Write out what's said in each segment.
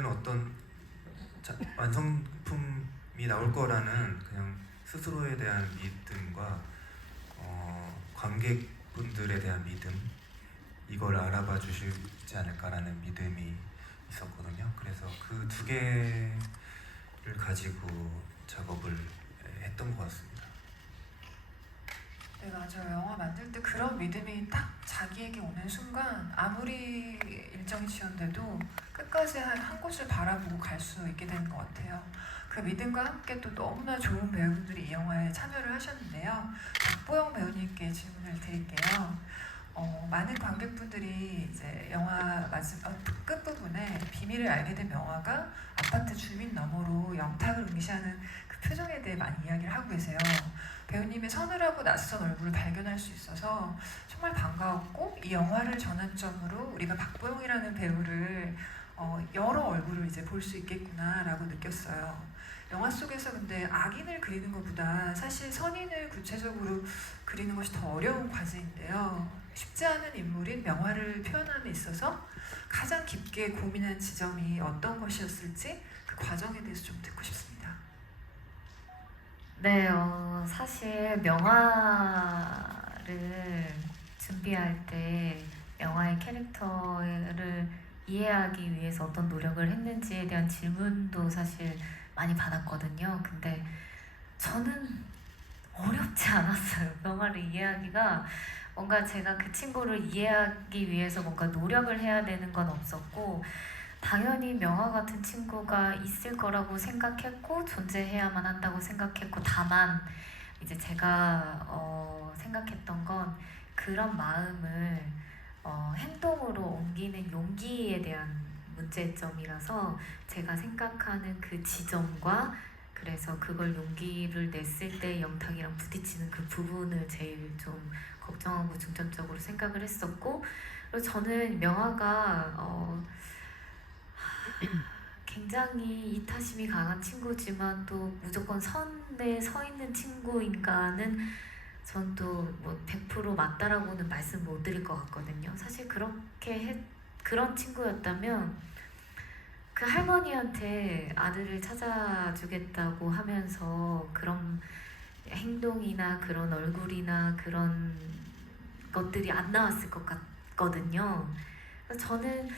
어떤 완성품이 나올 거라는 그냥 스스로에 대한 믿음과 관객분들에 대한 믿음, 이걸 알아봐 주시지 않을까라는 믿음이 있었거든요. 그래서 그 두 개를 가지고 작업을 했던 것 같습니다. 네, 맞아요. 영화 만들 때 그런 믿음이 딱 자기에게 오는 순간 아무리 일정이 지연돼도 끝까지 한 곳을 바라보고 갈 수 있게 되는 것 같아요. 그 믿음과 함께 또 너무나 좋은 배우분들이 이 영화에 참여를 하셨는데요. 박보영 배우님께 질문을 드릴게요. 많은 관객분들이 이제 영화 끝부분에 비밀을 알게 된 명화가 아파트 주민 너머로 영탁을 응시하는 그 표정에 대해 많이 이야기를 하고 계세요. 배우님의 서늘하고 낯선 얼굴을 발견할 수 있어서 정말 반가웠고, 이 영화를 전환점으로 우리가 박보영이라는 배우를 여러 얼굴을 이제 볼 수 있겠구나라고 느꼈어요. 영화 속에서 근데 악인을 그리는 것보다 사실 선인을 구체적으로 그리는 것이 더 어려운 과제인데요. 쉽지 않은 인물인 명화를 표현함에 있어서 가장 깊게 고민한 지점이 어떤 것이었을지 그 과정에 대해서 좀 듣고 싶습니다. 네, 사실 명화를 준비할 때 영화의 캐릭터를 이해하기 위해서 어떤 노력을 했는지에 대한 질문도 사실 많이 받았거든요. 근데 저는 어렵지 않았어요. 명화를 이해하기가 뭔가 제가 그 친구를 이해하기 위해서 뭔가 노력을 해야 되는 건 없었고, 당연히 명화 같은 친구가 있을 거라고 생각했고 존재해야만 한다고 생각했고, 다만 이제 제가 생각했던 건 그런 마음을 행동으로 옮기는 용기에 대한 문제점이라서, 제가 생각하는 그 지점과 그래서 그걸 용기를 냈을 때 영탁이랑 부딪히는 그 부분을 제일 좀 걱정하고 중점적으로 생각을 했었고, 그리고 저는 명화가 굉장히 이타심이 강한 친구지만 또 무조건 선에 서 있는 친구인가는 전 또 뭐 100% 맞다라고는 말씀 못 드릴 것 같거든요. 사실 그런 친구였다면 그 할머니한테 아들을 찾아주겠다고 하면서 그런 행동이나 그런 얼굴이나 그런 것들이 안 나왔을 것 같거든요. 그래서 저는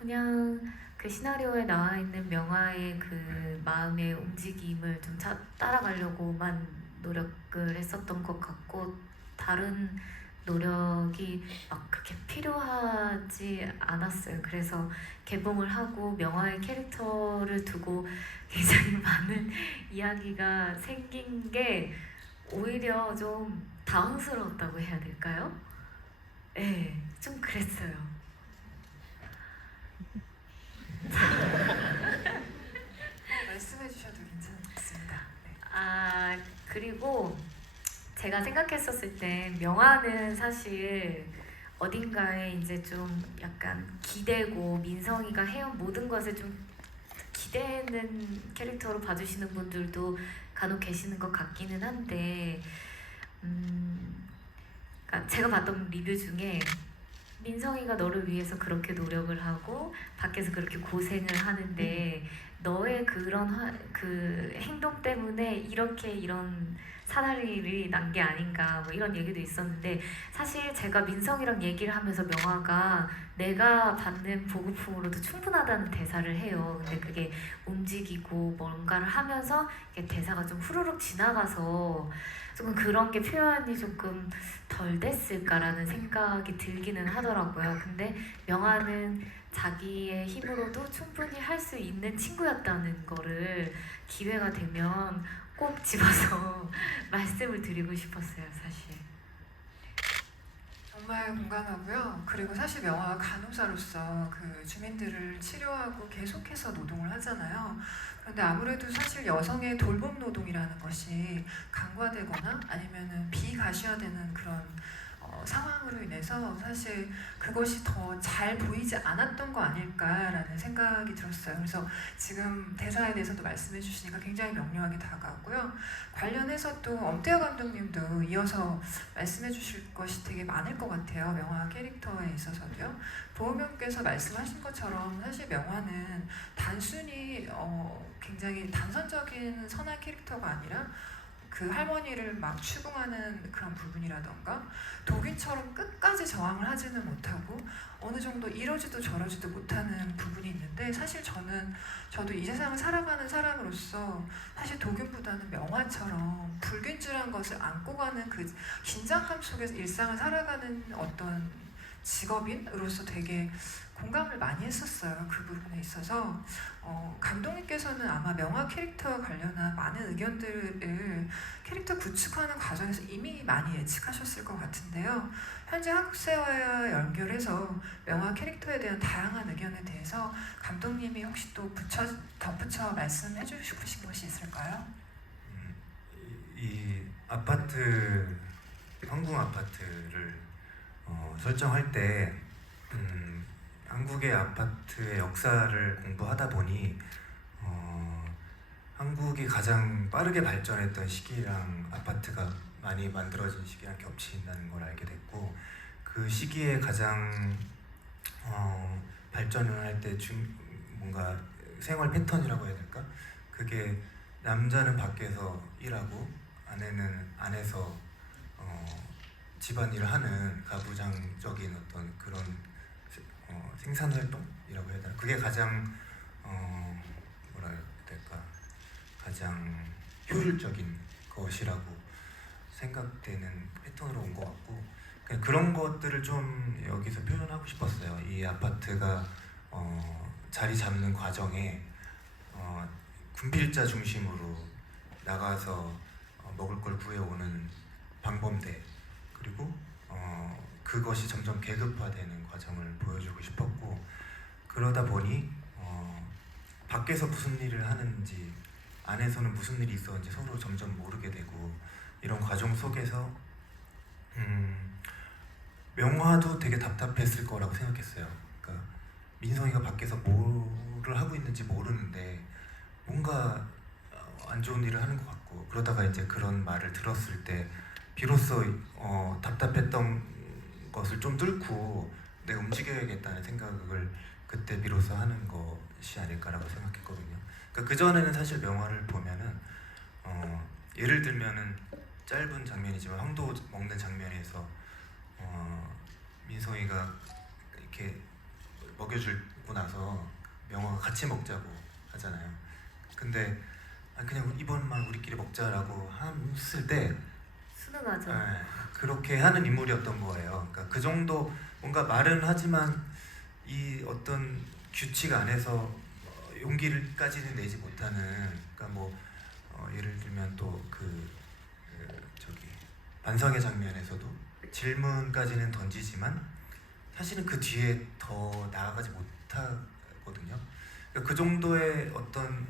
그냥 그 시나리오에 나와 있는 명화의 그 마음의 움직임을 좀 따라가려고만 노력을 했었던 것 같고, 다른 노력이 막 그렇게 필요하지 않았어요. 그래서 개봉을 하고 명화의 캐릭터를 두고 굉장히 많은 이야기가 생긴 게 오히려 좀 당황스러웠다고 해야 될까요? 네, 좀 그랬어요. 말씀해 주셔도 괜찮습니다. 네. 그리고 제가 생각했었을 때 명화는 사실 어딘가에 이제 좀 약간 기대고 민성이가 해온 모든 것에 좀 기대는 캐릭터로 봐주시는 분들도 간혹 계시는 것 같기는 한데, 그러니까 제가 봤던 리뷰 중에 민성이가 너를 위해서 그렇게 노력을 하고 밖에서 그렇게 고생을 하는데 너의 그 행동 때문에 이런 사다리를 난 게 아닌가, 뭐 이런 얘기도 있었는데, 사실 제가 민성이랑 얘기를 하면서 명화가 내가 받는 보급품으로도 충분하다는 대사를 해요. 근데 그게 움직이고 뭔가를 하면서 이게 대사가 좀 후루룩 지나가서 조금 그런 게 표현이 조금 덜 됐을까라는 생각이 들기는 하더라고요. 근데 명화는 자기의 힘으로도 충분히 할 수 있는 친구였다는 거를 기회가 되면 꼭 집어서 말씀을 드리고 싶었어요, 사실. 정말 공감하고요. 그리고 사실 명화가 간호사로서 그 주민들을 치료하고 계속해서 노동을 하잖아요. 그런데 아무래도 사실 여성의 돌봄 노동이라는 것이 간과되거나 아니면은 비가시화되는 그런 상황으로 인해서 사실 그것이 더 잘 보이지 않았던 거 아닐까라는 생각이 들었어요. 그래서 지금 대사에 대해서도 말씀해 주시니까 굉장히 명료하게 다가오고요. 관련해서 또 엄태호 감독님도 이어서 말씀해 주실 것이 되게 많을 것 같아요. 명화 캐릭터에 있어서도요. 보호명께서 말씀하신 것처럼 사실 명화는 단순히 굉장히 단선적인 선한 캐릭터가 아니라 그 할머니를 막 추궁하는 그런 부분이라던가 독인처럼 끝까지 저항을 하지는 못하고 어느 정도 이러지도 저러지도 못하는 부분이 있는데 사실 저도 이 세상을 살아가는 사람으로서 사실 독인보다는 명화처럼 불균질한 것을 안고 가는 그 긴장감 속에서 일상을 살아가는 어떤 직업인으로서 되게 공감을 많이 했었어요. 그 부분에 있어서 감독님께서는 아마 명화 캐릭터와 관련한 많은 의견들을 캐릭터 구축하는 과정에서 이미 많이 예측하셨을 것 같은데요. 현재 한국사회와 연결해서 명화 캐릭터에 대한 다양한 의견에 대해서 감독님이 혹시 또 덧붙여 말씀해 주시고 싶으신 것이 있을까요? 이 아파트 황궁 아파트를 설정할 때 한국의 아파트의 역사를 공부하다 보니 한국이 가장 빠르게 발전했던 시기랑 아파트가 많이 만들어진 시기랑 겹친다는 걸 알게 됐고 그 시기에 가장 발전을 할 때 뭔가 생활 패턴이라고 해야 될까? 그게 남자는 밖에서 일하고 아내는 안에서 집안일을 하는 가부장적인 어떤 그런 생산활동이라고 해야 되나? 그게 가장 뭐라 해야 될까? 가장 효율적인 것이라고 생각되는 패턴으로 온 것 같고 그런 것들을 좀 여기서 표현하고 싶었어요. 이 아파트가 자리 잡는 과정에 군필자 중심으로 나가서 먹을 걸 구해오는 방범대 그리고 그것이 점점 계급화되는 과정을 보여주고 싶었고 그러다 보니 밖에서 무슨 일을 하는지 안에서는 무슨 일이 있었는지 서로 점점 모르게 되고 이런 과정 속에서 명화도 되게 답답했을 거라고 생각했어요. 그러니까 민성이가 밖에서 뭐를 하고 있는지 모르는데 뭔가 안 좋은 일을 하는 것 같고 그러다가 이제 그런 말을 들었을 때 비로소 답답했던 것을 좀 뚫고 내가 움직여야겠다는 생각을 그때 비로소 하는 것이 아닐까라고 생각했거든요. 그러니까 그전에는 사실 명화를 보면은 예를 들면은 짧은 장면이지만 황도 먹는 장면에서 민성이가 이렇게 먹여주고 나서 명화가 같이 먹자고 하잖아요. 근데 그냥 이번만 우리끼리 먹자라고 했을 때 훈훈하죠. 그렇게 하는 인물이었던 거예요. 그러니까 그 정도 뭔가 말은 하지만 이 어떤 규칙 안에서 용기를까지는 내지 못하는 그러니까 뭐 예를 들면 또 저기 반성의 장면에서도 질문까지는 던지지만 사실은 그 뒤에 더 나아가지 못하거든요. 그러니까 그 정도의 어떤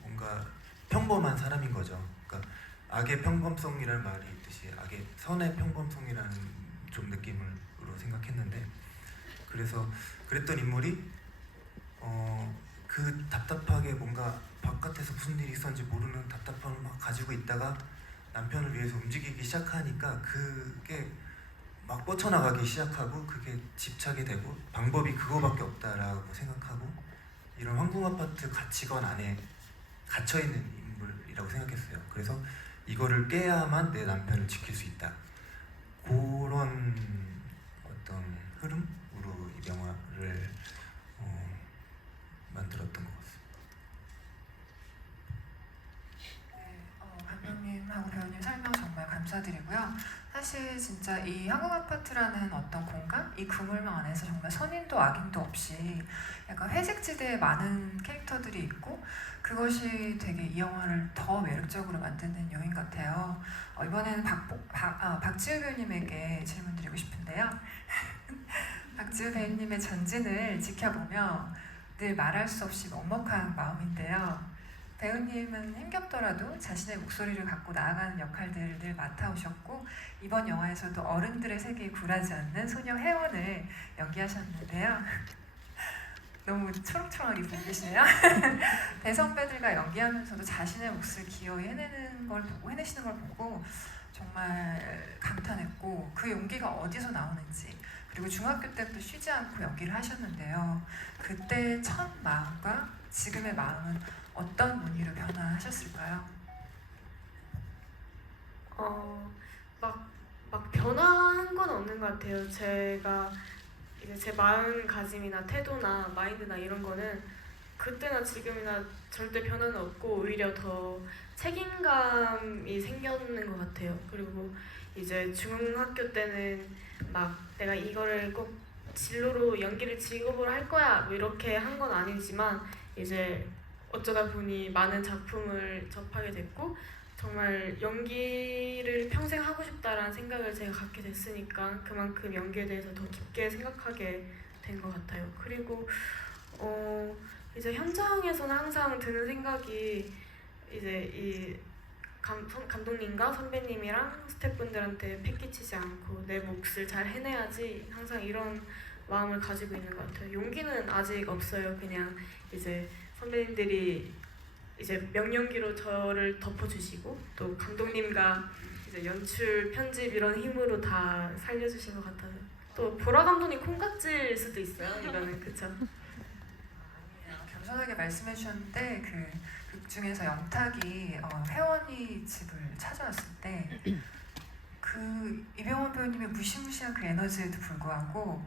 뭔가 평범한 사람인 거죠. 그러니까 악의 평범성이라는 말이 있듯이 악의 선의 평범성이라는 좀 느낌으로 생각했는데 그래서 그랬던 인물이 그 답답하게 뭔가 바깥에서 무슨 일이 있었는지 모르는 답답함을 막 가지고 있다가 남편을 위해서 움직이기 시작하니까 그게 막 뻗쳐나가기 시작하고 그게 집착이 되고 방법이 그거밖에 없다라고 생각하고 이런 황궁아파트 가치관 안에 갇혀있는 인물이라고 생각했어요. 그래서 이거를 깨야만 내 남편을 지킬 수 있다. 그런 어떤 흐름으로 이 영화를 만들었던 것 같습니다. 네, 감독님하고 배우님 설명 정말 감사드리고요. 사실 진짜 이 한국아파트라는 어떤 공간, 이 그물망 안에서 정말 선인도 악인도 없이 약간 회색지대에 많은 캐릭터들이 있고 그것이 되게 이 영화를 더 매력적으로 만드는 요인 같아요. 이번에는 박지우 배우님에게 질문 드리고 싶은데요. 박지우 배우님의 전진을 지켜보며 늘 말할 수 없이 먹먹한 마음인데요. 배우님은 힘겹더라도 자신의 목소리를 갖고 나아가는 역할들을 늘 맡아오셨고 이번 영화에서도 어른들의 세계에 굴하지 않는 소녀 혜원을 연기하셨는데요. 너무 초롱초롱하게 보고 계시네요. 대선배들과 연기하면서도 자신의 몫을 기어이 해내시는 걸 보고 정말 감탄했고 그 용기가 어디서 나오는지 그리고 중학교 때부터 쉬지 않고 연기를 하셨는데요. 그때 첫 마음과 지금의 마음은 어떤 무늬로 변화하셨을까요? 막 변화한 건 없는 것 같아요. 제가 이제 제 마음가짐이나 태도나 마인드나 이런 거는 그때나 지금이나 절대 변화는 없고 오히려 더 책임감이 생겼는 것 같아요. 그리고 이제 중학교 때는 막 내가 이거를 꼭 진로로 연기를 직업으로 할 거야 뭐 이렇게 한 건 아니지만 이제 어쩌다 보니 많은 작품을 접하게 됐고 정말 연기를 평생 하고 싶다라는 생각을 제가 갖게 됐으니까 그만큼 연기에 대해서 더 깊게 생각하게 된 것 같아요. 그리고 이제 현장에서는 항상 드는 생각이 이제 이 감독님과 선배님이랑 스태프분들한테 패기치지 않고 내 몫을 잘 해내야지 항상 이런 마음을 가지고 있는 것 같아요. 용기는 아직 없어요. 그냥 이제 선배님들이 이제 명령기로 저를 덮어주시고 또 감독님과 이제 연출, 편집 이런 힘으로 다 살려주신 것 같아요. 또 보라 감독님 콩깍지일 수도 있어요. 이거는 그쵸? 겸손하게 말씀해 주셨는데 극 중에서 영탁이 혜원이 집을 찾아왔을 때 그 이병헌 배우님의 무시무시한 그 에너지에도 불구하고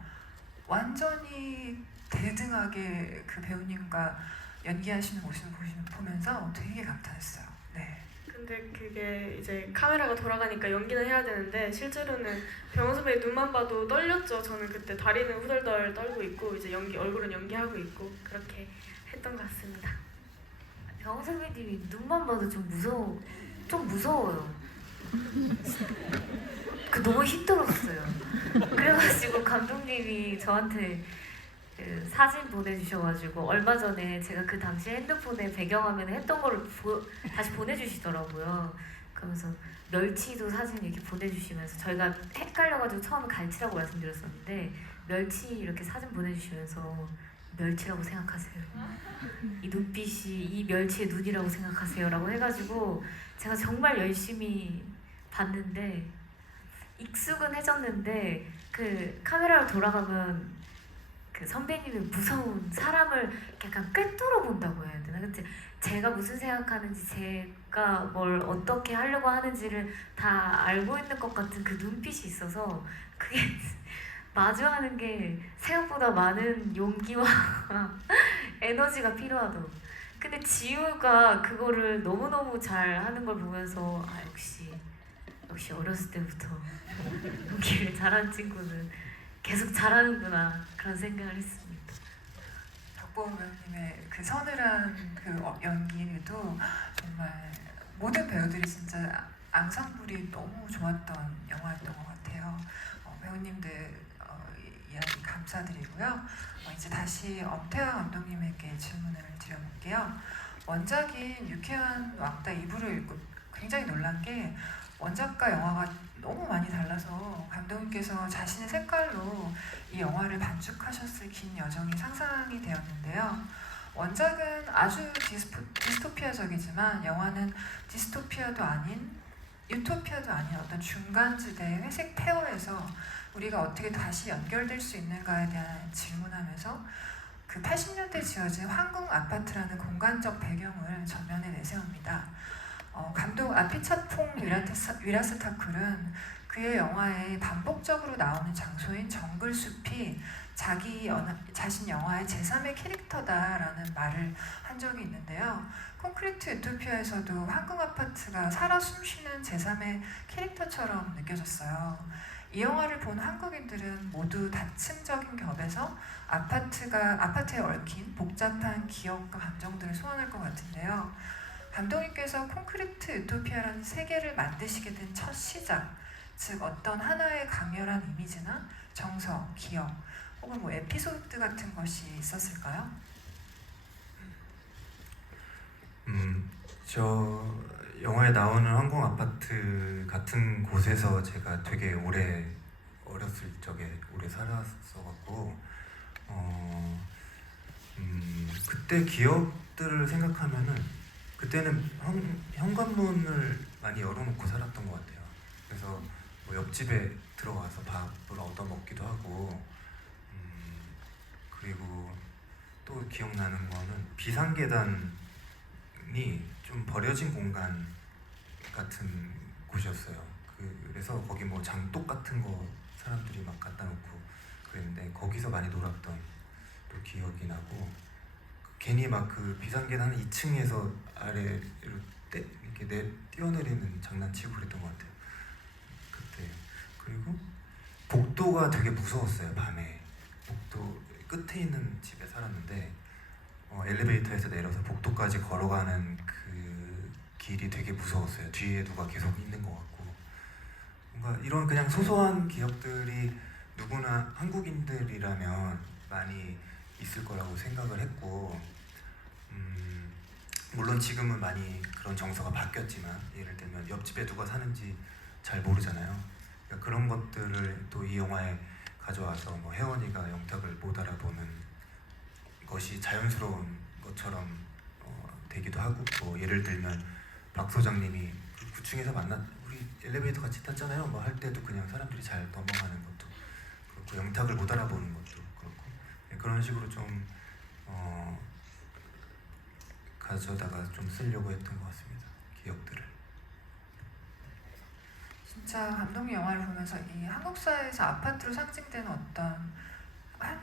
완전히 대등하게 그 배우님과 연기하시는 모습을 보면서 되게 감탄했어요. 네. 근데 그게 이제 카메라가 돌아가니까 연기는 해야 되는데 실제로는 병원 선배님 눈만 봐도 떨렸죠. 저는 그때 다리는 후덜덜 떨고 있고 이제 얼굴은 연기하고 있고 그렇게 했던 것 같습니다. 병원 선배님이 눈만 봐도 좀 무서워요. 너무 힘들었어요. 그래가지고 감독님이 저한테 그 사진 보내주셔가지고 얼마 전에 제가 그 당시 핸드폰에 배경화면에 했던 거를 다시 보내주시더라고요. 그러면서 멸치도 사진 이렇게 보내주시면서 저희가 헷갈려가지고 처음에 갈치라고 말씀드렸었는데 멸치 이렇게 사진 보내주시면서 멸치라고 생각하세요. 이 눈빛이 이 멸치의 눈이라고 생각하세요 라고 해가지고 제가 정말 열심히 봤는데 익숙은 해졌는데 그 카메라로 돌아가면 그 선배님이 무서운 사람을 약간 꿰뚫어 본다고 해야 되나? 근데 제가 무슨 생각하는지 제가 뭘 어떻게 하려고 하는지를 다 알고 있는 것 같은 그 눈빛이 있어서 그게 마주하는 게 생각보다 많은 용기와 에너지가 필요하더라고. 근데 지우가 그거를 너무너무 잘 하는 걸 보면서 역시 어렸을 때부터 연기를 잘하는 친구는 계속 잘하는구나 그런 생각을 했습니다. 박보은 배우님의 그 서늘한 그 연기도 정말 모든 배우들이 진짜 앙상블이 너무 좋았던 영화였던 것 같아요. 배우님들 이야기 감사드리고요. 이제 다시 엄태화 감독님에게 질문을 드려볼게요. 원작인 유쾌한 왕따 2부를 읽고 굉장히 놀란 게 원작과 영화가 너무 많이 달라서 감독님께서 자신의 색깔로 이 영화를 반죽하셨을 긴 여정이 상상이 되었는데요. 원작은 아주 디스토피아적이지만 영화는 디스토피아도 아닌 유토피아도 아닌 어떤 중간지대의 회색 폐허에서 우리가 어떻게 다시 연결될 수 있는가에 대한 질문하면서 그 80년대 지어진 황궁 아파트라는 공간적 배경을 전면에 내세웁니다. 감독 아피차퐁 위라스타쿨은 그의 영화에 반복적으로 나오는 장소인 정글숲이 자신 영화의 제3의 캐릭터다라는 말을 한 적이 있는데요. 콘크리트 유토피아에서도 황궁 아파트가 살아 숨쉬는 제3의 캐릭터처럼 느껴졌어요. 이 영화를 본 한국인들은 모두 다층적인 겹에서 아파트에 얽힌 복잡한 기억과 감정들을 소환할 것 같은데요. 감독님께서 콘크리트 유토피아라는 세계를 만드시게 된 첫 시작, 즉 어떤 하나의 강렬한 이미지나 정서, 기억, 혹은 에피소드 같은 것이 있었을까요? 저 영화에 나오는 항공 아파트 같은 곳에서 제가 되게 오래 어렸을 적에 오래 살았어갖고 그때 기억들을 생각하면은 그때는 현관문을 많이 열어놓고 살았던 것 같아요. 그래서 뭐 옆집에 들어가서 밥을 얻어 먹기도 하고 그리고 또 기억나는 거는 비상계단이 좀 버려진 공간 같은 곳이었어요. 그래서 거기 뭐 장독 같은 거 사람들이 막 갖다 놓고 그랬는데 거기서 많이 놀았던 또 기억이 나고 괜히 막 그 비상계단 2층에서 아래로 이렇게 뛰어내리는 장난치고 그랬던 것 같아요. 그때 그리고 복도가 되게 무서웠어요. 밤에 복도 끝에 있는 집에 살았는데 엘리베이터에서 내려서 복도까지 걸어가는 그 길이 되게 무서웠어요. 뒤에 누가 계속 있는 것 같고 뭔가 이런 그냥 소소한 기억들이 누구나 한국인들이라면 많이 있을 거라고 생각을 했고 물론 지금은 많이 그런 정서가 바뀌었지만 예를 들면 옆집에 누가 사는지 잘 모르잖아요. 그러니까 그런 것들을 또 이 영화에 가져와서 뭐 혜원이가 영탁을 못 알아보는 것이 자연스러운 것처럼 되기도 하고 또 예를 들면 박 소장님이 9층에서 우리 엘리베이터 같이 탔잖아요 뭐 할 때도 그냥 사람들이 잘 넘어가는 것도 그렇고 영탁을 못 알아보는 것도 그렇고 그런 식으로 좀 가져다가 좀 쓰려고 했던 것 같습니다. 기억들을. 진짜 감독님 영화를 보면서 이 한국 사회에서 아파트로 상징되는 어떤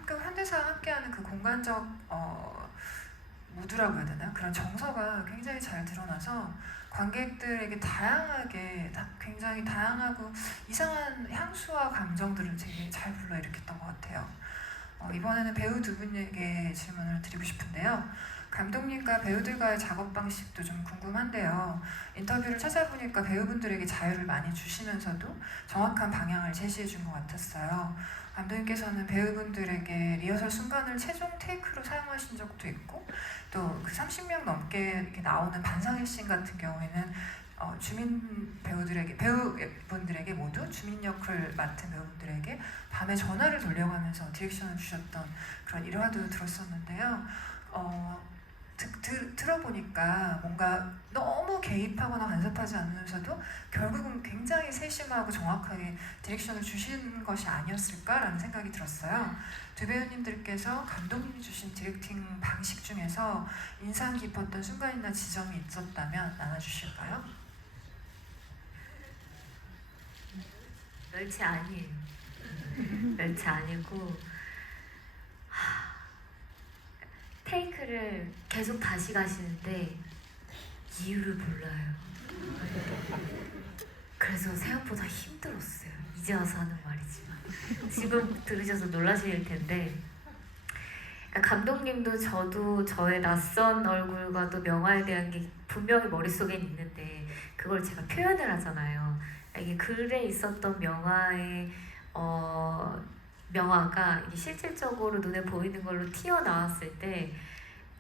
현대사와 함께하는 그 공간적 무드라고 해야 되나? 그런 정서가 굉장히 잘 드러나서 관객들에게 굉장히 다양하고 이상한 향수와 감정들을 되게 잘 불러일으켰던 것 같아요. 이번에는 배우 두 분에게 질문을 드리고 싶은데요. 감독님과 배우들과의 작업 방식도 좀 궁금한데요. 인터뷰를 찾아보니까 배우분들에게 자유를 많이 주시면서도 정확한 방향을 제시해 준 것 같았어요. 감독님께서는 배우분들에게 리허설 순간을 최종 테이크로 사용하신 적도 있고 또 그 30명 넘게 이렇게 나오는 반상회 씬 같은 경우에는 배우분들에게 모두 주민 역을 맡은 배우분들에게 밤에 전화를 돌려가면서 디렉션을 주셨던 그런 일화도 들었었는데요. 들어보니까 뭔가 너무 개입하거나 간섭하지 않으면서도 결국은 굉장히 세심하고 정확하게 디렉션을 주신 것이 아니었을까라는 생각이 들었어요. 두 배우님들께서 감독님이 주신 디렉팅 방식 중에서 인상 깊었던 순간이나 지점이 있었다면 나눠주실까요? 멸치 아니에요. 멸치 아니고 테이크를 계속 다시 가시는데 이유를 몰라요. 그래서 생각보다 힘들었어요. 이제 와서 하는 말이지만 지금 들으셔서 놀라실 텐데 그러니까 감독님도 저도 저의 낯선 얼굴과도 명화에 대한 게 분명히 머릿속엔 있는데 그걸 제가 표현을 하잖아요. 이게 글에 있었던 명화가 이게 실질적으로 눈에 보이는 걸로 튀어나왔을 때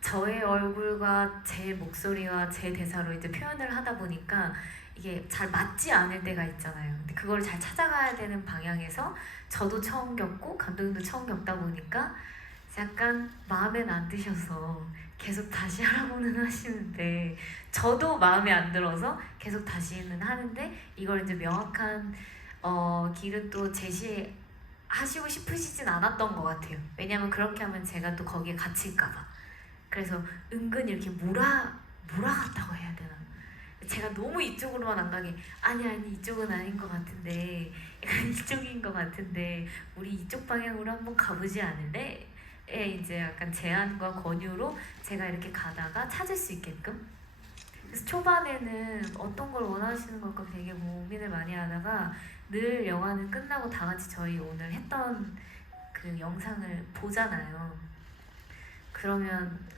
저의 얼굴과 제 목소리와 제 대사로 이제 표현을 하다 보니까 이게 잘 맞지 않을 때가 있잖아요. 근데 그걸 잘 찾아가야 되는 방향에서 저도 처음 겪고 감독님도 처음 겪다 보니까 약간 마음에 안 드셔서 계속 다시 하라고는 하시는데 저도 마음에 안 들어서 계속 다시는 하는데 이걸 이제 명확한 길은 또 제시하시고 싶으시진 않았던 것 같아요. 왜냐면 그렇게 하면 제가 또 거기에 갇힐까봐. 그래서 은근히 이렇게 몰아갔다고 해야 되나? 제가 너무 이쪽으로만 안 가게 아니 이쪽은 아닌 것 같은데 약간 이쪽인 것 같은데 우리 이쪽 방향으로 한번 가보지 않을래? 에 이제 약간 제안과 권유로 제가 이렇게 가다가 찾을 수 있게끔 그래서 초반에는 어떤 걸 원하시는 걸까 되게 고민을 많이 하다가 늘 영화는 끝나고 다 같이 저희 오늘 했던 그 영상을 보잖아요. 그러면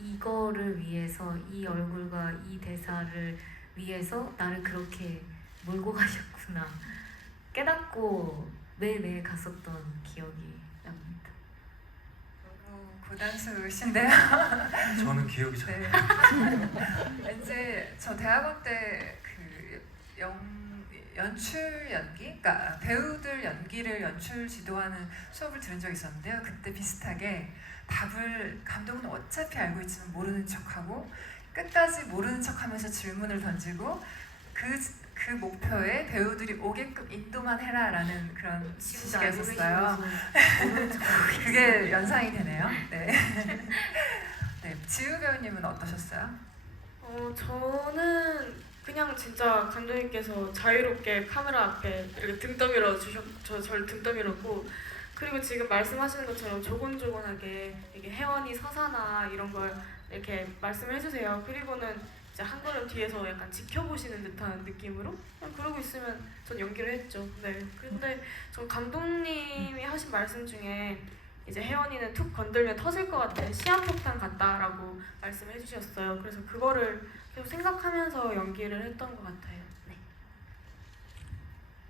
이거를 위해서 이 얼굴과 이 대사를 위해서 나를 그렇게 몰고 가셨구나 깨닫고 매일매일 갔었던 기억이 납니다. 고단수신데요. 저는 기억이 잘 네. 왠지 저 대학원 때 그 연출 연기, 그러니까 배우들 연기를 연출 지도하는 수업을 들은 적이 있었는데요. 그때 비슷하게 답을 감독은 어차피 알고 있지만 모르는 척하고 끝까지 모르는 척하면서 질문을 던지고 그 목표에 배우들이 오게끔 인도만 해라라는 그런 지시가 있었어요. 그게 연상이 되네요. 네. 네, 지우 배우님은 어떠셨어요? 저는 그냥 진짜 감독님께서 자유롭게 카메라 앞에 이렇게 등 떠밀어 저를 등 떠밀었고, 그리고 지금 말씀하시는 것처럼 조곤조곤하게 이게 혜원이 서사나 이런 걸 이렇게 말씀을 해주세요. 그리고는 이제 한 걸음 뒤에서 약간 지켜보시는 듯한 느낌으로 그냥 그러고 있으면 전 연기를 했죠. 네. 근데 저 감독님이 하신 말씀 중에 이제 혜원이는 툭 건들면 터질 것 같아, 시한폭탄 같다라고 말씀해 주셨어요. 그래서 그거를 계속 생각하면서 연기를 했던 것 같아요. 네.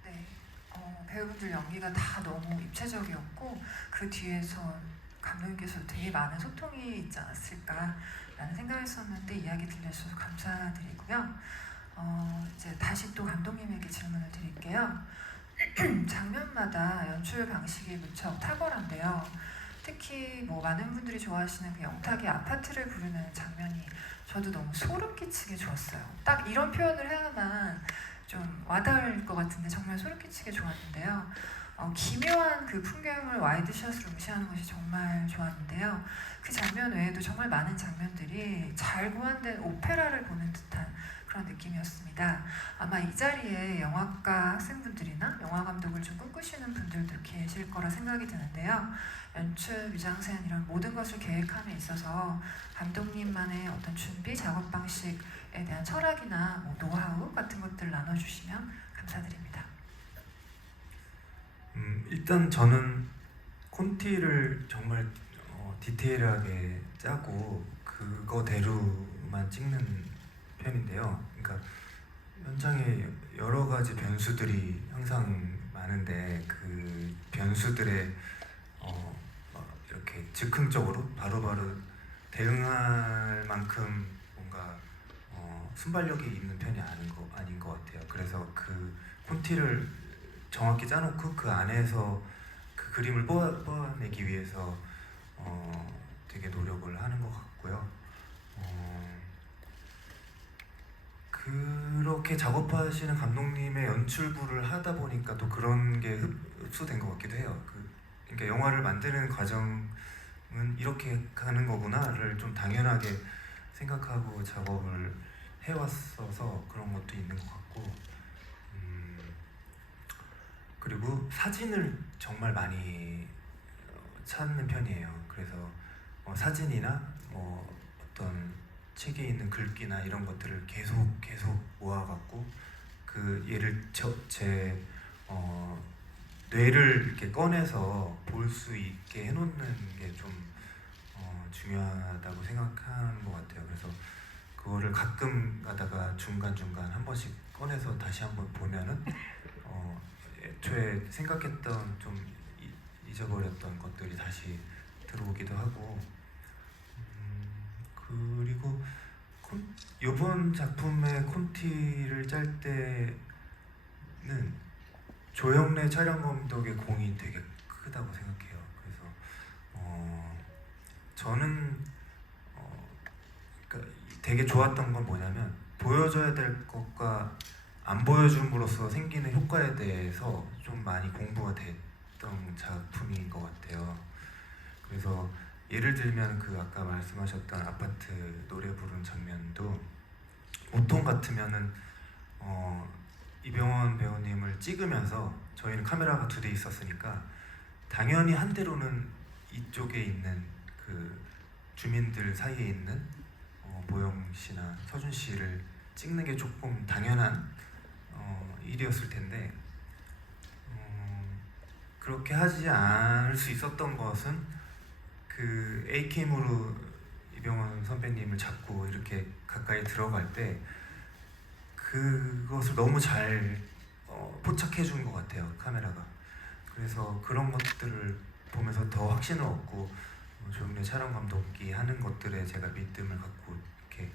네, 배우분들 연기가 다 너무 입체적이었고 그 뒤에서 감독님께서 되게 많은 소통이 있지 않았을까라는 생각을 했었는데 이야기 들려주셔서 감사드리고요. 이제 다시 또 감독님에게 질문을 드릴게요. 장면마다 연출 방식이 무척 탁월한데요. 특히 뭐 많은 분들이 좋아하시는 그 영탁의 아파트를 부르는 장면이 저도 너무 소름 끼치게 좋았어요. 딱 이런 표현을 해야만 좀 와닿을 것 같은데 정말 소름 끼치게 좋았는데요. 기묘한 그 풍경을 와이드샷으로 무시하는 것이 정말 좋았는데요. 그 장면 외에도 정말 많은 장면들이 잘 고안된 오페라를 보는 듯한 그런 느낌이었습니다. 아마 이 자리에 영화과 학생분들이나 영화 감독을 좀 꿈꾸시는 분들도 계실 거라 생각이 드는데요. 연출, 미장센 이런 모든 것을 계획함에 있어서 감독님만의 어떤 준비, 작업 방식에 대한 철학이나 뭐 노하우 같은 것들 나눠주시면 감사드립니다. 일단 저는 콘티를 정말 디테일하게 짜고 그거대로만 찍는 편인데요. 그러니까 현장에 여러 가지 변수들이 항상 많은데 그 변수들에 막 이렇게 즉흥적으로 바로바로 대응할 만큼 뭔가 순발력이 있는 편이 아닌 것 같아요. 그래서 그 콘티를 정확히 짜놓고 그 안에서 그 그림을 뽑아내기 위해서 되게 노력을 하는 것 같고요. 그렇게 작업하시는 감독님의 연출부를 하다 보니까 또 그런 게 흡수된 것 같기도 해요. 그러니까 영화를 만드는 과정은 이렇게 가는 거구나를 좀 당연하게 생각하고 작업을 해왔어서 그런 것도 있는 것 같고, 그리고 사진을 정말 많이 찾는 편이에요. 그래서 사진이나 뭐 어떤 책에 있는 글귀나 이런 것들을 계속 모아갖고 그 얘를 제 뇌를 이렇게 꺼내서 볼 수 있게 해놓는 게 좀 중요하다고 생각하는 것 같아요. 그래서 그거를 가끔 가다가 중간중간 한 번씩 꺼내서 다시 한번 보면은 애초에 생각했던 좀 잊어버렸던 것들이 다시 들어오기도 하고, 그리고 이번 작품의 콘티를 짤 때는 조영래 촬영 감독의 공이 되게 크다고 생각해요. 그래서 저는 그러니까 되게 좋았던 건 뭐냐면 보여줘야 될 것과 안 보여줌으로써 생기는 효과에 대해서 좀 많이 공부가 됐던 작품인 것 같아요. 그래서 예를 들면 그 아까 말씀하셨던 아파트 노래 부르는 장면도 보통 같으면은 이병헌 배우님을 찍으면서 저희는 카메라가 2대 있었으니까 당연히 한 대로는 이쪽에 있는 그 주민들 사이에 있는 보영 씨나 서준 씨를 찍는 게 조금 당연한 일이었을 텐데 그렇게 하지 않을 수 있었던 것은 그 A캠으로 이병헌 선배님을 잡고 이렇게 가까이 들어갈 때 그것을 너무 잘 포착해 준 것 같아요, 카메라가. 그래서 그런 것들을 보면서 더 확신을 얻고 조용래 촬영 감독이 하는 것들에 제가 믿음을 갖고 이렇게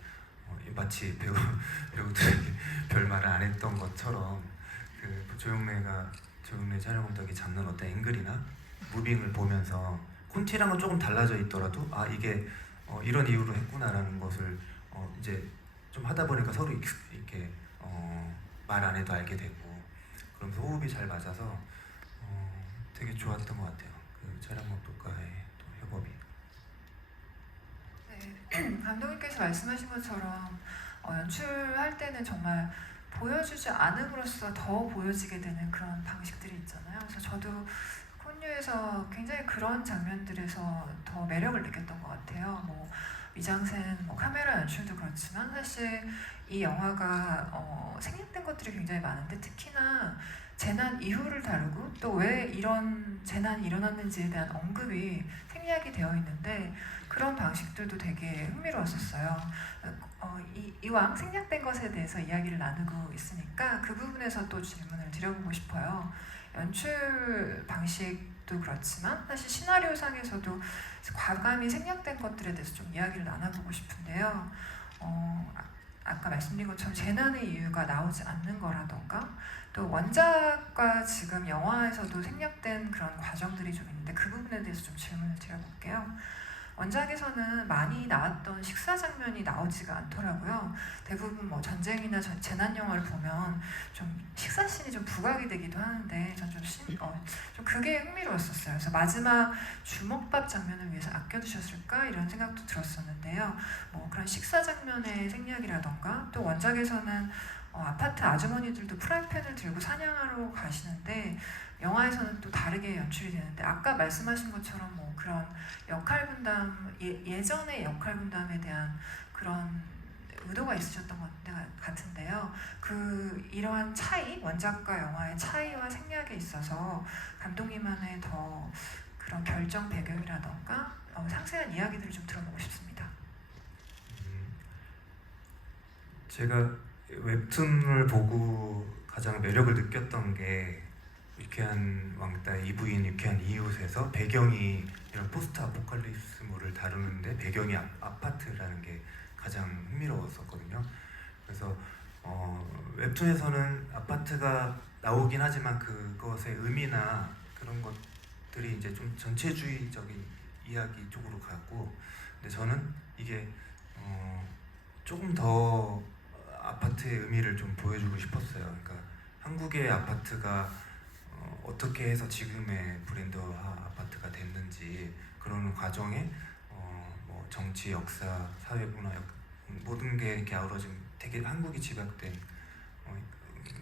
마치 배우들이 별말을 안 했던 것처럼 그 조용래 촬영 감독이 잡는 어떤 앵글이나 무빙을 보면서 콘티랑은 조금 달라져 있더라도 아 이게 이런 이유로 했구나라는 것을 이제 좀 하다 보니까 서로 이렇게 말 안 해도 알게 되고 그러면서 호흡이 잘 맞아서 되게 좋았던 것 같아요. 그 촬영 감독과의 또 협업이. 네, 감독님께서 말씀하신 것처럼 연출할 때는 정말 보여주지 않음으로써 더 보여지게 되는 그런 방식들이 있잖아요. 그래서 저도 콘유에서 굉장히 그런 장면들에서 더 매력을 느꼈던 것 같아요. 뭐 미장센, 뭐 카메라 연출도 그렇지만 사실 이 영화가 생략된 것들이 굉장히 많은데 특히나 재난 이후를 다루고 또 왜 이런 재난이 일어났는지에 대한 언급이 생략이 되어 있는데 그런 방식들도 되게 흥미로웠었어요. 이왕 생략된 것에 대해서 이야기를 나누고 있으니까 그 부분에서 또 질문을 드려보고 싶어요. 연출 방식도 그렇지만 사실 시나리오상에서도 과감히 생략된 것들에 대해서 좀 이야기를 나눠보고 싶은데요. 아까 말씀드린 것처럼 재난의 이유가 나오지 않는 거라던가 또 원작과 지금 영화에서도 생략된 그런 과정들이 좀 있는데 그 부분에 대해서 좀 질문을 드려볼게요. 원작에서는 많이 나왔던 식사 장면이 나오지가 않더라고요. 대부분 뭐 전쟁이나 재난 영화를 보면 좀 식사 씬이 좀 부각이 되기도 하는데 전 좀 그게 흥미로웠었어요. 그래서 마지막 주먹밥 장면을 위해서 아껴두셨을까 이런 생각도 들었었는데요. 뭐 그런 식사 장면의 생략이라던가 또 원작에서는 아파트 아주머니들도 프라이팬을 들고 사냥하러 가시는데 영화에서는 또 다르게 연출이 되는데 아까 말씀하신 것처럼 뭐 그런 역할 분담 예전의 역할 분담에 대한 그런 의도가 있으셨던 것 같은데요. 그 이러한 차이 원작과 영화의 차이와 생략에 있어서 감독님만의 더 그런 결정 배경이라던가 상세한 이야기들을 좀 들어보고 싶습니다. 제가 웹툰을 보고 가장 매력을 느꼈던 게 유쾌한 왕따의 이부인 유쾌한 이웃에서 배경이 이런 포스트 아포칼립스물을 다루는데 배경이 아파트라는 게 가장 흥미로웠었거든요. 그래서 웹툰에서는 아파트가 나오긴 하지만 그것의 의미나 그런 것들이 이제 좀 전체주의적인 이야기 쪽으로 가고 근데 저는 이게 조금 더 아파트의 의미를 좀 보여주고 싶었어요. 그러니까 한국의 아파트가 어떻게 해서 지금의 브랜드화 아파트가 됐는지 그런 과정에 뭐 정치, 역사, 사회, 문화 모든 게 이렇게 아우러진 되게 한국이 집약된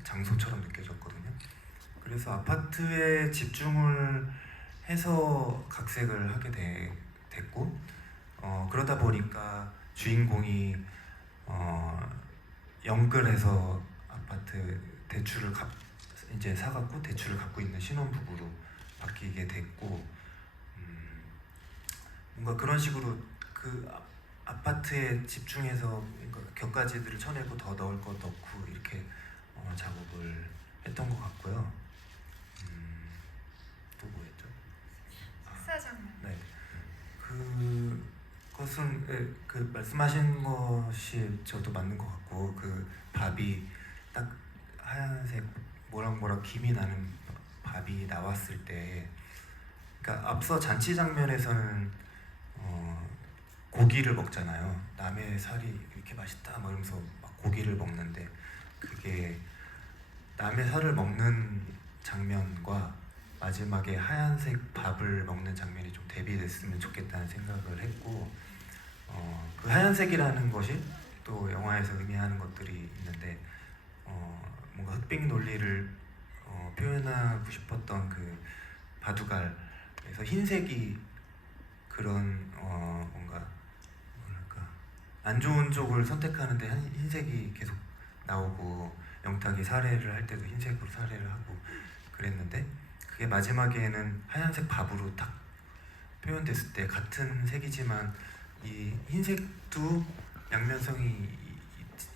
장소처럼 느껴졌거든요. 그래서 아파트에 집중을 해서 각색을 하게 됐고 그러다 보니까 주인공이 영끌해서 아파트 대출을 이제 사갖고 대출을 갖고 있는 신혼부부로 바뀌게 됐고 뭔가 그런 식으로 그 아파트에 집중해서 뭔가 격가지들을 쳐내고 더 넣을 것 넣고 이렇게 작업을 했던 것 같고요. 또 뭐였죠? 식사 장면. 네, 그것은 그 말씀하신 것이 저도 맞는 것 같고 그 밥이 딱 하얀색 모락모락 김이 나는 밥이 나왔을 때, 그러니까 앞서 잔치 장면에서는 고기를 먹잖아요. 남의 살이 이렇게 맛있다 막 이러면서 막 고기를 먹는데 그게 남의 살을 먹는 장면과 마지막에 하얀색 밥을 먹는 장면이 좀 대비됐으면 좋겠다는 생각을 했고 그 하얀색이라는 것이 또 영화에서 의미하는 것들이 있는데 뭔가 흑백 논리를 표현하고 싶었던 그 바둑알에서 흰색이 그런 뭔가 뭐랄까 안 좋은 쪽을 선택하는데 흰색이 계속 나오고 영탁이 살해를 할 때도 흰색으로 살해를 하고 그랬는데 그게 마지막에는 하얀색 밥으로 딱 표현됐을 때 같은 색이지만 이 흰색도 양면성이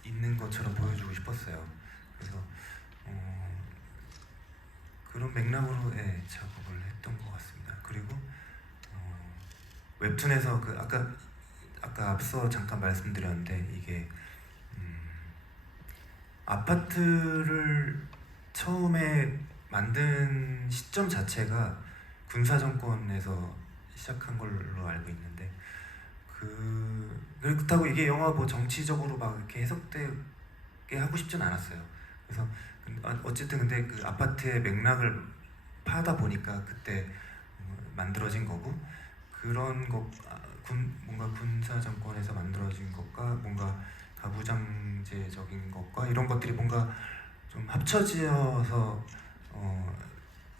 있는 것처럼 보여주고 싶었어요. 그래서 그런 맥락으로 작업을 했던 것 같습니다. 그리고 웹툰에서 그 아까 앞서 잠깐 말씀드렸는데 이게 아파트를 처음에 만든 시점 자체가 군사 정권에서 시작한 걸로 알고 있는데 그렇다고 이게 영화 뭐 정치적으로 막 이렇게 해석되게 하고 싶진 않았어요. 그래서 어쨌든 근데 그 아파트의 맥락을 파다 보니까 그때 만들어진 거고 그런 거 뭔가 군사 정권에서 만들어진 것과 뭔가 가부장제적인 것과 이런 것들이 뭔가 좀 합쳐지어서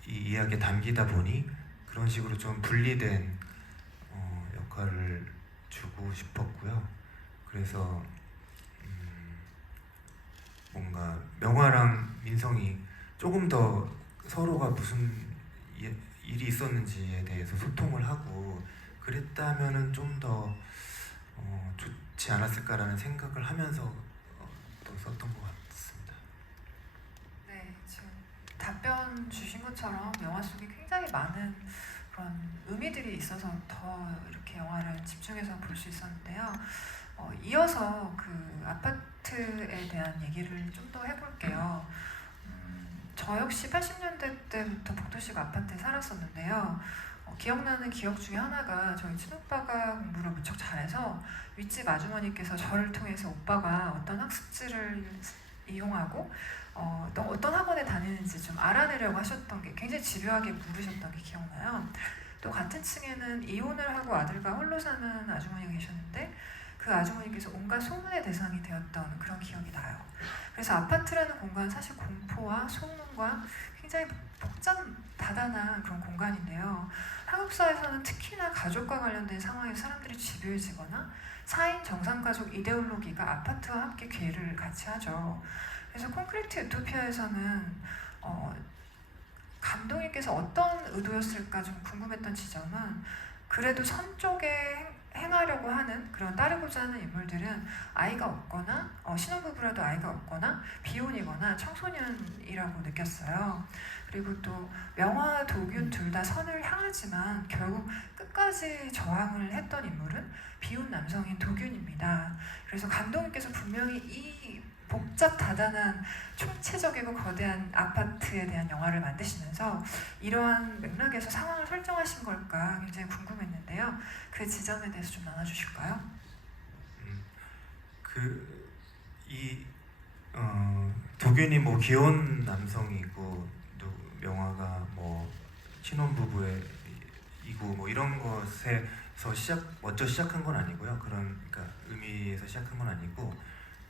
이 이야기에 담기다 보니 그런 식으로 좀 분리된 역할을 주고 싶었고요. 그래서 뭔가 명화랑 민성이 조금 더 서로가 무슨 일이 있었는지에 대해서 소통을 하고 그랬다면은 좀 더 좋지 않았을까라는 생각을 하면서 또 썼던 것 같습니다. 네, 지금 답변 주신 것처럼 영화 속에 굉장히 많은 그런 의미들이 있어서 더 이렇게 영화를 집중해서 볼 수 있었는데요. 이어서 그 아파트에 대한 얘기를 좀 더 해볼게요. 저 역시 80년대 때부터 복도식 아파트에 살았었는데요. 기억나는 기억 중에 하나가 저희 친오빠가 공부를 무척 잘해서 윗집 아주머니께서 저를 통해서 오빠가 어떤 학습지를 이용하고 어떤 학원에 다니는지 좀 알아내려고 하셨던 게 굉장히 집요하게 물으셨던 게 기억나요. 또 같은 층에는 이혼을 하고 아들과 홀로 사는 아주머니가 계셨는데 그 아주머니께서 온갖 소문의 대상이 되었던 그런 기억이 나요. 그래서 아파트라는 공간은 사실 공포와 소문과 굉장히 다단한 그런 공간인데요. 한국 사회에서는 특히나 가족과 관련된 상황에서 사람들이 집요해지거나 4인 정상가족 이데올로기가 아파트와 함께 괴를 같이 하죠. 그래서 콘크리트 유토피아에서는 감독님께서 어떤 의도였을까 좀 궁금했던 지점은 그래도 선 쪽에 행하려고 하는 그런 따르고자 하는 인물들은 아이가 없거나 신혼부부라도 아이가 없거나 비혼이거나 청소년이라고 느꼈어요. 그리고 또 명화와 도균 둘 다 선을 향하지만 결국 끝까지 저항을 했던 인물은 비혼 남성인 도균입니다. 그래서 감독님께서 분명히 이 복잡 다단한 총체적이고 거대한 아파트에 대한 영화를 만드시면서 이러한 맥락에서 상황을 설정하신 걸까 굉장히 궁금했는데요. 그 지점에 대해서 좀 나눠주실까요? 도균이 뭐 귀여운 남성이고 명화가 뭐 신혼부부이고 뭐 이런 것에서 먼저 시작한 건 아니고요. 그러니까 의미에서 시작한 건 아니고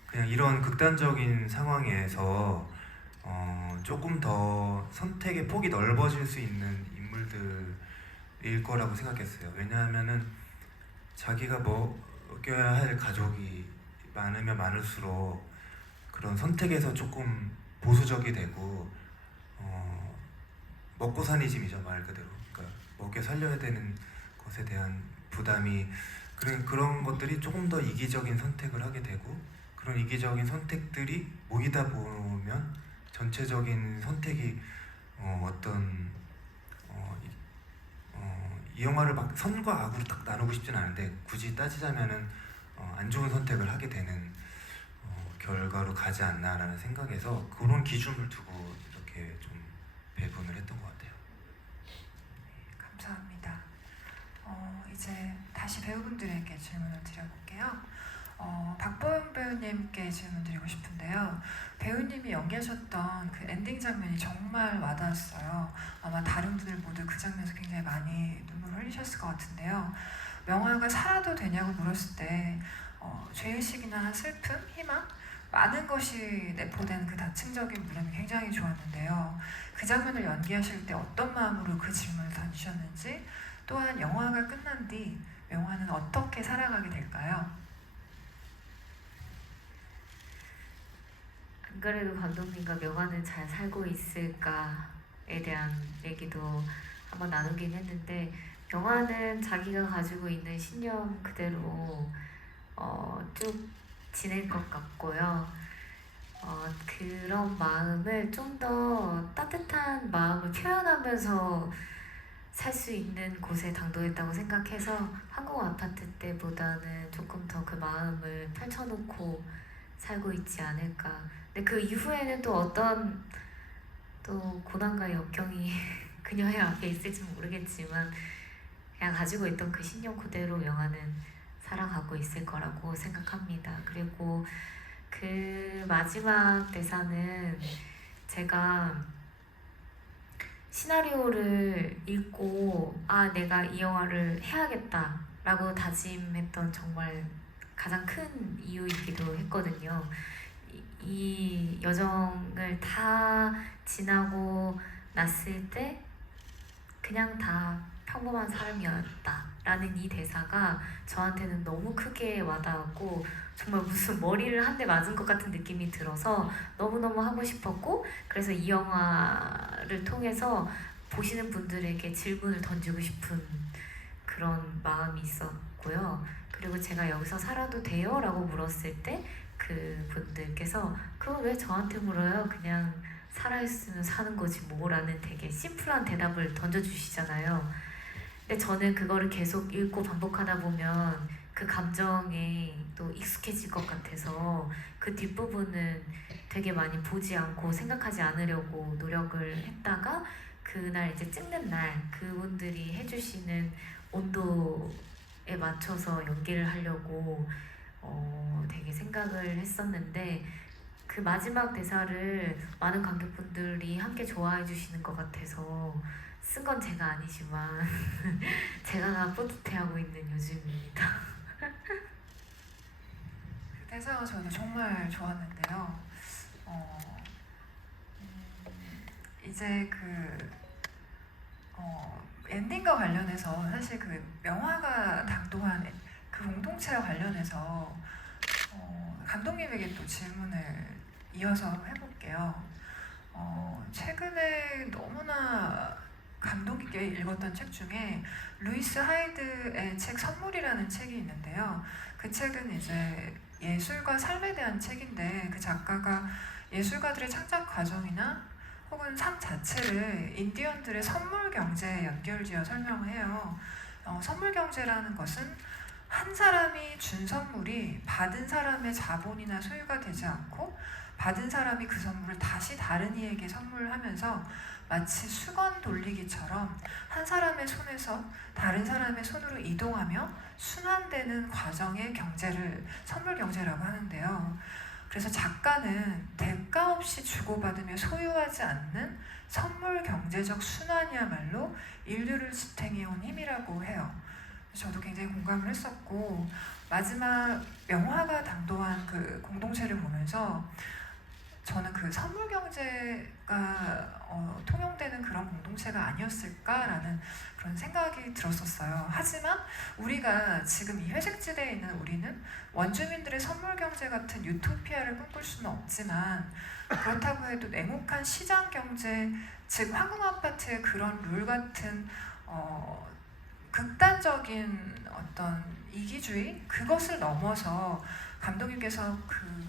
그냥 이런 극단적인 상황에서 조금 더 선택의 폭이 넓어질 수 있는 인물들일 거라고 생각했어요. 왜냐하면은 자기가 먹여야 할 가족이 많으면 많을수록 그런 선택에서 조금 보수적이 되고 먹고 사니즘이죠, 말 그대로. 그러니까 먹여 살려야 되는 것에 대한 부담이 그런 것들이 조금 더 이기적인 선택을 하게 되고 그런 이기적인 선택들이 모이다 보면 전체적인 선택이 이 영화를 막 선과 악으로 딱 나누고 싶진 않은데 굳이 따지자면은 안 좋은 선택을 하게 되는 결과로 가지 않나라는 생각에서 그런 기준을 두고 이렇게 좀 배분을 했던 것 같아요. 감사합니다. 이제 다시 배우분들에게 질문을 드려볼게요. 박보영 배우님께 질문 드리고 싶은데요. 배우님이 연기하셨던 그 엔딩 장면이 정말 와닿았어요. 아마 다른 분들 모두 그 장면에서 굉장히 많이 눈물을 흘리셨을 것 같은데요. 명화가 살아도 되냐고 물었을 때 죄의식이나 슬픔, 희망 많은 것이 내포된 그 다층적인 물음이 굉장히 좋았는데요. 그 장면을 연기하실 때 어떤 마음으로 그 질문을 던지셨는지 또한 영화가 끝난 뒤 명화는 어떻게 살아가게 될까요? 안 그래도 감독님과 명화는 잘 살고 있을까에 대한 얘기도 한번 나누긴 했는데 명화는 자기가 가지고 있는 신념 그대로 쭉 지낼 것 같고요. 그런 마음을 좀 더 따뜻한 마음을 표현하면서 살 수 있는 곳에 당도했다고 생각해서 한국 아파트 때보다는 조금 더 그 마음을 펼쳐놓고 살고 있지 않을까. 근데 그 이후에는 또 어떤 또 고난과 역경이 그녀의 앞에 있을지 모르겠지만 그냥 가지고 있던 그 신념 그대로 영화는 살아가고 있을 거라고 생각합니다. 그리고 그 마지막 대사는 제가 시나리오를 읽고 아 내가 이 영화를 해야겠다라고 다짐했던 정말 가장 큰 이유이기도 했거든요. 이 여정을 다 지나고 났을 때 그냥 다 평범한 사람이었다라는 이 대사가 저한테는 너무 크게 와닿았고 정말 무슨 머리를 한 대 맞은 것 같은 느낌이 들어서 너무너무 하고 싶었고 그래서 이 영화를 통해서 보시는 분들에게 질문을 던지고 싶은 그런 마음이 있었고요. 그리고 제가 여기서 살아도 돼요? 라고 물었을 때 그 분들께서 그거 왜 저한테 물어요? 그냥 살아있으면 사는 거지 뭐라는 되게 심플한 대답을 던져주시잖아요. 근데 저는 그거를 계속 읽고 반복하다 보면 그 감정에 또 익숙해질 것 같아서 그 뒷부분은 되게 많이 보지 않고 생각하지 않으려고 노력을 했다가 그날 이제 찍는 날 그분들이 해주시는 온도에 맞춰서 연기를 하려고 되게 생각을 했었는데 그 마지막 대사를 많은 관객분들이 함께 좋아해 주시는 것 같아서 쓴 건 제가 아니지만 제가 뿌듯해하고 있는 요즘입니다. 그 대사가 저도 정말 좋았는데요. 이제 엔딩과 관련해서 사실 그 명화가 당도한 그 공동체와 관련해서 감독님에게 또 질문을 이어서 해볼게요. 최근에 너무나 감동 깊게 읽었던 책 중에 루이스 하이드의 책 선물이라는 책이 있는데요. 그 책은 이제 예술과 삶에 대한 책인데 그 작가가 예술가들의 창작 과정이나 혹은 삶 자체를 인디언들의 선물 경제에 연결지어 설명을 해요. 선물 경제라는 것은 한 사람이 준 선물이 받은 사람의 자본이나 소유가 되지 않고 받은 사람이 그 선물을 다시 다른 이에게 선물하면서 마치 수건 돌리기처럼 한 사람의 손에서 다른 사람의 손으로 이동하며 순환되는 과정의 경제를 선물 경제라고 하는데요. 그래서 작가는 대가 없이 주고받으며 소유하지 않는 선물 경제적 순환이야말로 인류를 지탱해온 힘이라고 해요. 저도 굉장히 공감을 했었고 마지막 명화가 당도한 그 공동체를 보면서 저는 그 선물 경제가 통용되는 그런 공동체가 아니었을까라는 그런 생각이 들었었어요. 하지만 우리가 지금 이 회색지대에 있는 우리는 원주민들의 선물 경제 같은 유토피아를 꿈꿀 수는 없지만 그렇다고 해도 냉혹한 시장 경제, 즉 황금 아파트의 그런 룰 같은 극단적인 어떤 이기주의 그것을 넘어서 감독님께서 그